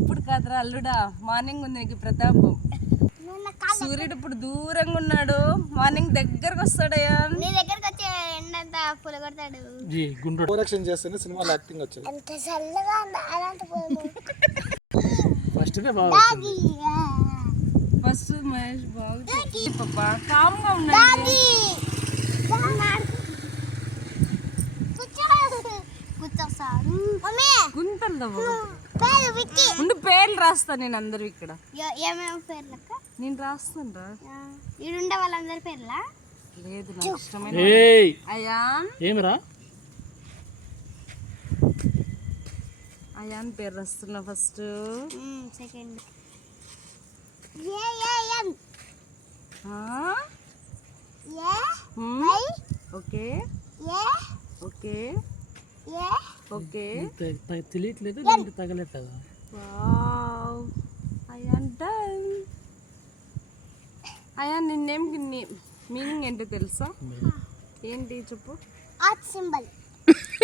ఇప్పుడు కాదురా అల్లుడా, మార్నింగ్ ఉంది నీకు ప్రతాపం. సూర్యుడు ఇప్పుడు దూరంగా ఉన్నాడు, మార్నింగ్ దగ్గరకు వస్తాడయ్యా. నీ దగ్గరకు వచ్చే ఎండంతా పులగొడతాడు. ప్రొడక్షన్ చేస్తేనే సినిమాలో యాక్టింగ్ వచ్చేది. ఫస్ట్ మహేష్ బాగుంది పాపా, కామ్గా ఉన్నాడు. గుంతలు ముందు పేర్లు రాస్తా నేను అందరు ఇక్కడ. ఏమేమి పేర్లు అక్క? నేను రాస్తాను రా. ఈడుండే వాళ్ళందరి పేర్లా? లేదు, నాకు ఇష్టమైన అయాన్. ఏమిరా అయాన్ పేరు రాస్తున్నా first. Second okay okay okay. తెలియట్లేదు, తగలేట్లేదా? అయాన్ డన్. అయాన్ నిన్నేం మీనింగ్ ఏంటో తెలుసా? ఏంటి చెప్పు. Heart symbol.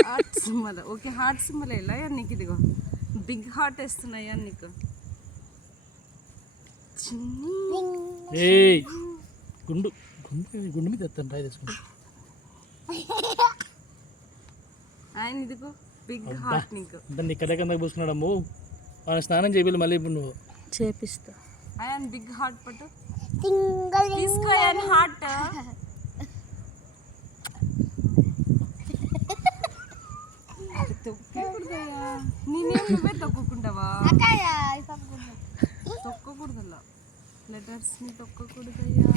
Heart symbol. Okay, heart symbol ఎలా నీకు? ఇదిగో బిగ్ హార్ట్ వేస్తున్నాయా నీకు? గుండు గుండు గుండు మీద ఎత్తాను ట్రై చేసుకుంటా. ఆయన ఇదిగో బిగ్ హార్ట్ నీకు. దాన్ని కడే కిందకి పూసుకున్నాడమ్ము, ఆయన స్నానం చేయాలి మళ్ళీ. ఇప్పుడు నువ్వు చేపిస్తా. ఆయన బిగ్ హార్ట్ పట్టు, తీసుకో ఆయన హార్ట్. తొక్కకూడదయ్యా, నేనేం నువ్వే తొక్కకుంటావా? తొక్కకూడదు, లెటర్స్ ని తొక్కకూడదయ్యా.